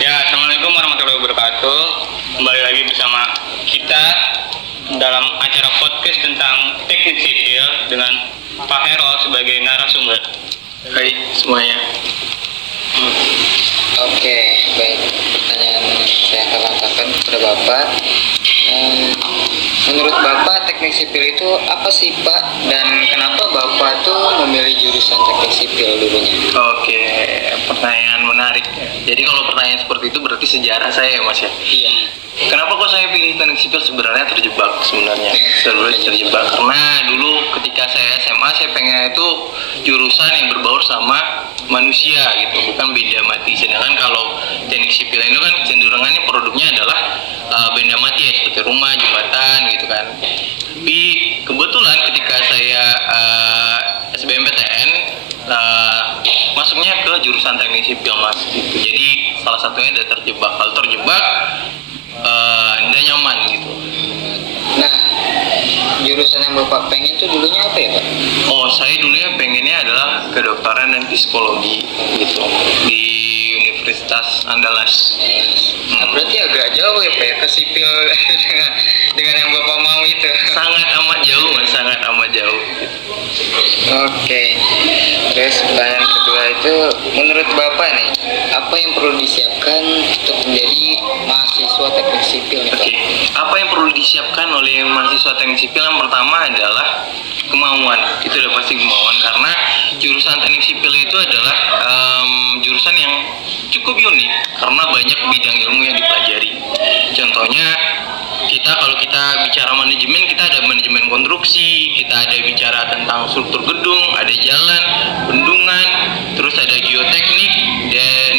Ya, assalamualaikum warahmatullahi wabarakatuh. Kembali lagi bersama kita dalam acara podcast tentang teknik sipil dengan Pak Hero sebagai narasumber. Hai semuanya. Oke, baik. Pertanyaan saya akan lantarkan kepada Bapak. Menurut Bapak, teknik sipil itu apa sih, Pak? Dan kenapa Bapak tuh memilih jurusan teknik sipil dulunya? Oke, pertanyaan menarik. Jadi kalau pertanyaan seperti itu berarti sejarah saya ya, Mas ya? Iya. Kenapa kok saya pilih teknik sipil? Sebenarnya terjebak karena dulu ketika saya SMA saya pengen itu jurusan yang berbaur sama manusia gitu, bukan benda mati. Sedangkan kalau teknik sipil itu kan cenderungannya produknya adalah benda mati ya, seperti rumah, jembatan gitu kan. Tapi kebetulan ketika saya SBMPTN masuknya ke jurusan teknik sipil, Mas gitu. Jadi salah satunya ada terjebak. Kalau terjebak nggak nyaman gitu. Nah, jurusan yang Bapak pengen tuh dulunya apa ya, Pak? Oh, saya dulunya pengennya adalah kedokteran dan psikologi gitu di Universitas Andalas. Nah, berarti agak jauh ya, Pak, ya, ke sipil dengan yang Bapak mau itu. Sangat amat jauh, Mas, sangat amat jauh. Oke. Terus pertanyaan kedua itu, menurut Bapak nih, apa yang perlu disiapkan untuk menjadi mahasiswa teknik sipil nih, Pak? Oke, apa yang perlu disiapkan oleh mahasiswa teknik sipil? Yang pertama adalah kemauan. Itu udah pasti kemauan, karena jurusan teknik sipil itu adalah jurusan yang cukup unik karena banyak bidang ilmu yang dipelajari. Contohnya kalau kita bicara manajemen, kita ada manajemen konstruksi, kita ada bicara tentang struktur gedung, ada jalan, bendungan, terus ada geoteknik, dan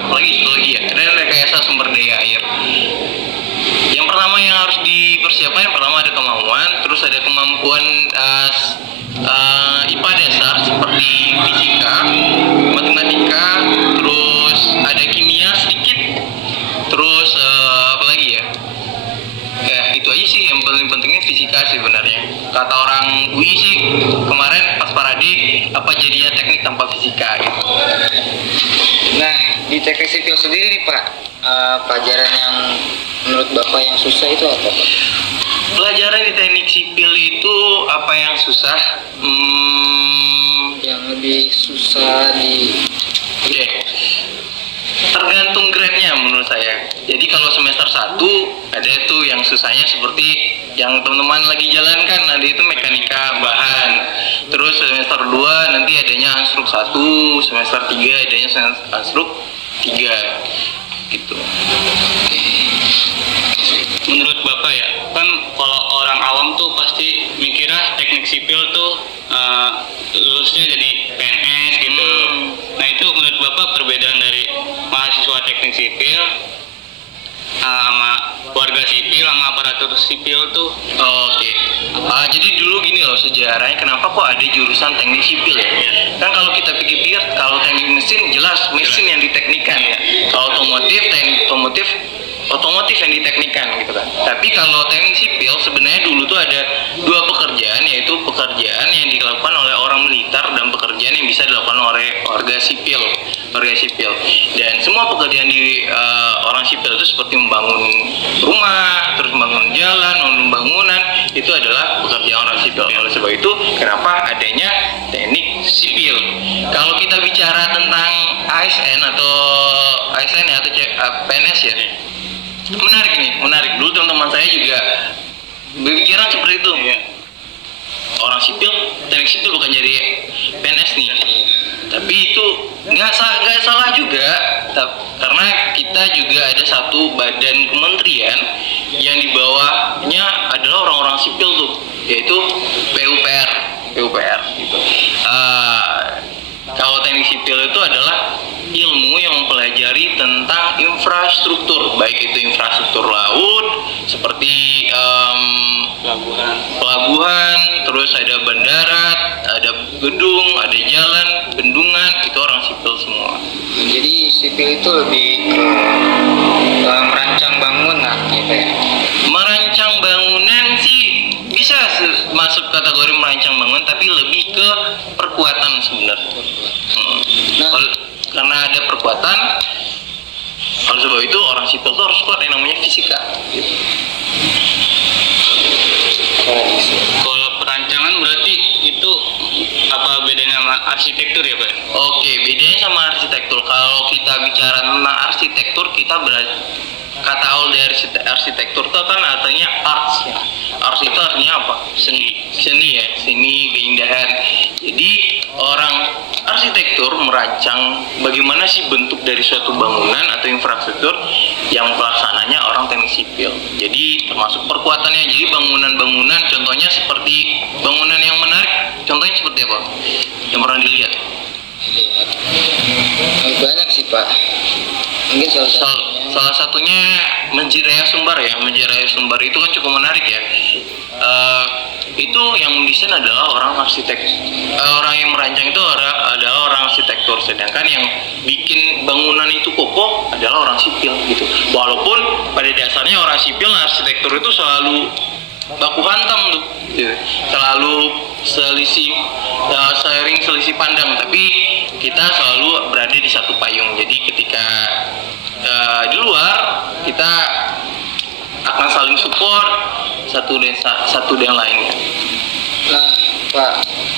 apa lagi ya, dan rekayasa sumber daya air. Yang pertama yang harus dipersiapkan, yang pertama ada kemauan, terus ada kemampuan IPA dasar seperti fisika, matematika, terus ada kimia sedikit, terus apa lagi ya? Itu aja sih yang paling pentingnya, fisika sih sebenarnya. Kata orang UI sih kemarin pas parade, apa jadinya teknik tanpa fisika gitu. Nah, di teknik sipil sendiri nih, Pak, pelajaran yang menurut Bapak yang susah itu apa, Pak? Pelajaran di teknik sipil itu apa yang susah? Yang lebih susah di... Oke. Tergantung grade-nya menurut saya. Jadi kalau semester 1 ada tuh yang susahnya seperti yang teman-teman lagi jalankan, ada itu mekanika bahan. Terus semester 2 nanti adanya anstruk 1, semester 3 adanya anstruk 3 gitu. Menurut Bapak ya, kan kalau orang awam tuh pasti mikirnya teknik sipil tuh lulusnya jadi PNS gitu. Nah, itu menurut Bapak perbedaan dari mahasiswa teknik sipil sama warga sipil sama aparatur sipil tuh? Oke. Jadi dulu gini loh sejarahnya, kenapa kok ada jurusan teknik sipil ya? Kan kalau kita pikir-pikir, kalau teknik mesin jelas mesin yang diteknikan ya. Kalau otomotif, teknik otomotif yang diteknikan gitu kan. Tapi kalau teknik sipil sebenarnya dulu tuh ada dua pekerjaan, yaitu pekerjaan yang dilakukan oleh orang militer dan pekerjaan yang bisa dilakukan oleh warga sipil. Dan semua pekerjaan di orang sipil itu seperti membangun rumah, terus membangun jalan, membangun bangunan, itu adalah pekerjaan orang sipil. Oleh sebab itu kenapa adanya teknik sipil. Kalau kita bicara tentang ASN atau PNS ya, menarik. Dulu teman-teman saya juga berpikiran seperti itu. Orang sipil, teknik sipil bukan jadi PNS nih. Tapi itu nggak salah juga, karena kita juga ada satu badan kementerian yang di bawahnya adalah orang-orang sipil tuh, yaitu PUPR gitu. Kalau teknik sipil itu adalah ilmu yang mempelajari tentang infrastruktur, baik itu infrastruktur laut seperti pelabuhan, terus ada bandara, ada gedung, ada jalan, bendungan, itu orang sipil semua. Jadi sipil itu lebih ke merancang bangunan gitu ya. Merancang bangunan sih bisa masuk kategori merancang bangunan, tapi lebih ke perkuatan sebenarnya. Nah, Karena ada perkuatan, oleh sebab itu orang sipil tuh harus kuat yang namanya fisika gitu. Kalau perancangan berarti itu apa bedanya sama arsitektur ya Pak? Oke, bedanya sama arsitektur. Kalau kita bicara tentang arsitektur, kita kata awal dari arsitektur itu kan artinya arts ya. Arts itu artinya apa? Seni ya, seni keindahan. Jadi orang arsitektur merancang bagaimana sih bentuk dari suatu bangunan atau infrastruktur, yang pelaksananya orang teknik sipil. Jadi termasuk perkuatannya. Jadi bangunan-bangunan contohnya seperti bangunan yang menarik, contohnya seperti apa? Yang pernah dilihat? banyak sih Pak. Mungkin Salah satunya Masjid Raya Sumbar ya. Masjid Raya Sumbar itu kan cukup menarik ya. Itu yang mendesain adalah orang arsitek. Orang yang merancang itu adalah orang arsitektur, sedangkan yang bikin bangunan itu kokoh adalah orang sipil gitu. Walaupun pada dasarnya orang sipil dan arsitektur itu selalu baku hantam tuh, gitu. Selalu seiring selisih pandang, tapi kita selalu berada di satu payung. Jadi ketika di luar kita akan saling support satu dan lainnya. Nah, Pak,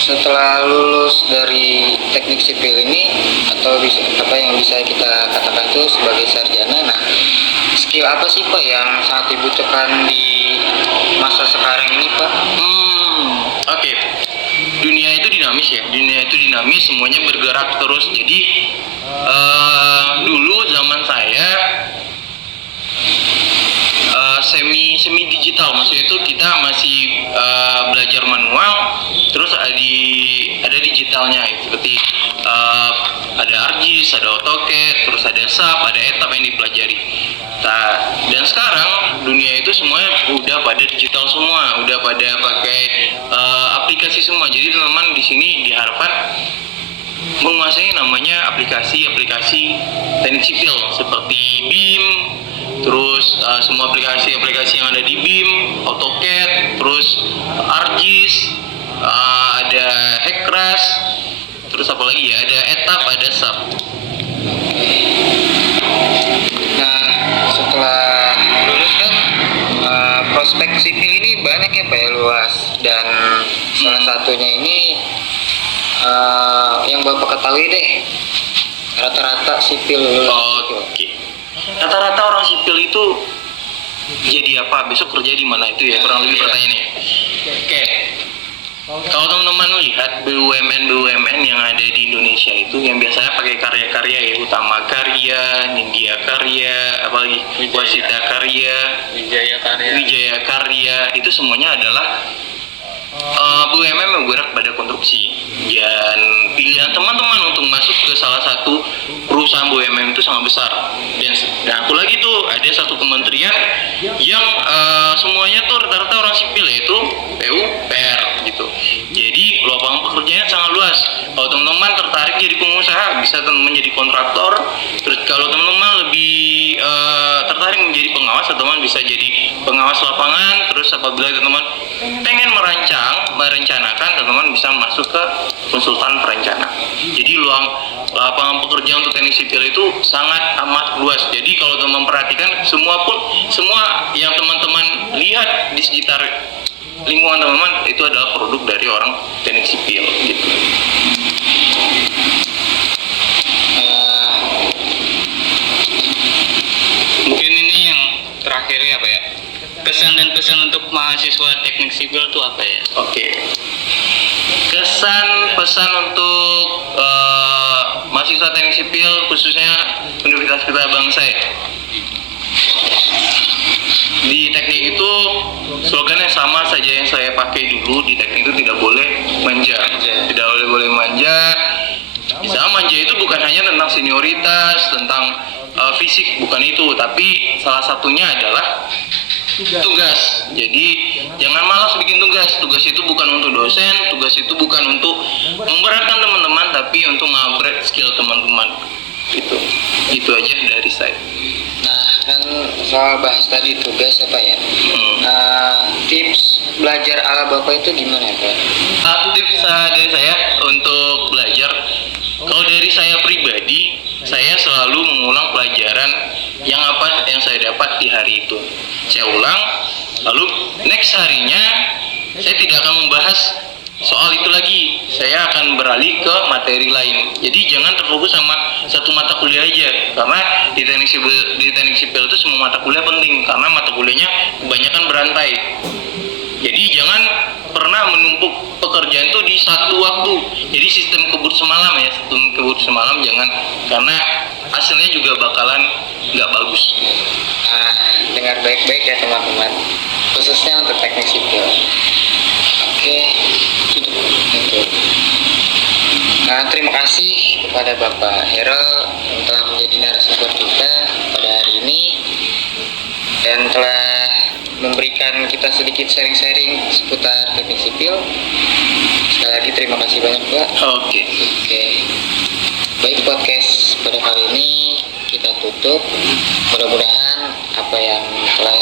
setelah lulus dari teknik sipil ini atau apa yang bisa kita katakan itu sebagai sarjana, nah skill apa sih Pak yang sangat dibutuhkan di masa sekarang ini Pak? Oke. Dunia itu dinamis, semuanya bergerak terus. Jadi dulu zaman saya semi digital, maksudnya itu kita masih belajar manual, terus ada digitalnya, seperti ada ArcGIS, ada AutoCAD, terus ada SAP, ada etap yang dipelajari. Dan sekarang dunia itu semuanya udah pada digital semua, udah pada pakai aplikasi semua. Jadi teman-teman di sini diharapkan menguasai namanya aplikasi-aplikasi teknik sipil seperti BIM, terus semua aplikasi-aplikasi yang ada di BIM, AutoCAD, terus ArcGIS, ada Hexcraft, terus apa lagi ya, ada etap, ada SAP. Nah, setelah lulus kan prospek sipil ini banyak ya Pak ya, luas, dan salah satunya ini yang Bapak ketahui deh, rata-rata sipil lulus. Oke. Rata-rata orang sipil itu jadi apa? Besok kerja di mana itu ya? Kurang lebih pertanyaannya. Oke. Kalau teman-teman lihat BUMN yang ada di Indonesia itu yang biasanya pakai karya-karya ya, Utama Karya, Nindya Karya, apalagi Wasita Karya, Wijaya Karya, itu semuanya adalah BUMN yang bergerak pada konstruksi. Dan pilihan teman-teman untuk masuk ke salah satu perusahaan BUMN itu sangat besar. Dan aku lagi tuh ada satu kementerian yang semuanya tuh rata-rata orang sipil, yaitu PUPR gitu. Jadi lapangan pekerjaannya sangat luas. Kalau teman-teman tertarik jadi pengusaha, bisa teman-teman jadi kontraktor. Terus kalau teman-teman lebih tertarik menjadi pengawas, teman-teman bisa jadi pengawas lapangan. Terus apabila teman-teman pengen merencanakan, teman-teman bisa masuk ke konsultan perencana. Jadi lapangan pekerjaan untuk teknik sipil itu sangat amat luas. Jadi kalau teman-teman perhatikan, semua yang teman-teman lihat di sekitar lingkungan teman-teman itu adalah produk dari orang teknik sipil gitu. Mungkin ini yang terakhir ya Pak ya. Kesan dan pesan untuk mahasiswa teknik sipil itu apa ya? Oke. Kesan pesan untuk mahasiswa teknik sipil khususnya Universitas Pelita Bangsa ya. Di teknik itu slogannya sama saja yang saya pakai dulu. Di teknik itu tidak boleh manja, tidak boleh manja. Bisa manja itu bukan hanya tentang senioritas, tentang fisik, bukan itu, tapi salah satunya adalah tugas. Jadi jangan malas bikin tugas. Tugas itu bukan untuk dosen, tugas itu bukan untuk memberatkan teman-teman, tapi untuk mengupgrade skill teman-teman. Itu aja dari saya. Nah, kan soal bahas tadi tugas apa ya? Tips belajar ala Bapak itu gimana, Pak? Tips dari saya untuk belajar, kalau dari saya pribadi, saya selalu mengulang pelajaran yang saya dapat di hari itu. Saya ulang, lalu next harinya saya tidak akan membahas soal itu lagi. Saya akan beralih ke materi lain. Jadi jangan terfokus sama satu mata kuliah aja, karena di teknik sipil itu semua mata kuliah penting, karena mata kuliahnya kebanyakan berantai. Jadi jangan pernah menumpuk pekerjaan itu di satu waktu. Jadi sistem kebut semalam jangan, karena hasilnya juga bakalan nggak bagus. Nah, dengar baik-baik ya teman-teman, khususnya untuk teknik sipil. Oke, itu. Nah, terima kasih kepada Bapak Herol yang telah menjadi narasumber kita pada hari ini dan telah memberikan kita sedikit sharing-sharing seputar teknik sipil. Sekali lagi terima kasih banyak, Pak. Oke. Baik, podcast pada kali ini kita tutup. Mudah-mudahan apa yang telah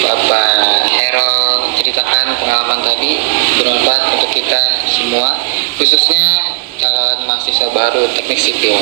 Bapak Herol ceritakan pengalaman tadi bermanfaat untuk kita semua, khususnya calon mahasiswa baru teknik sipil.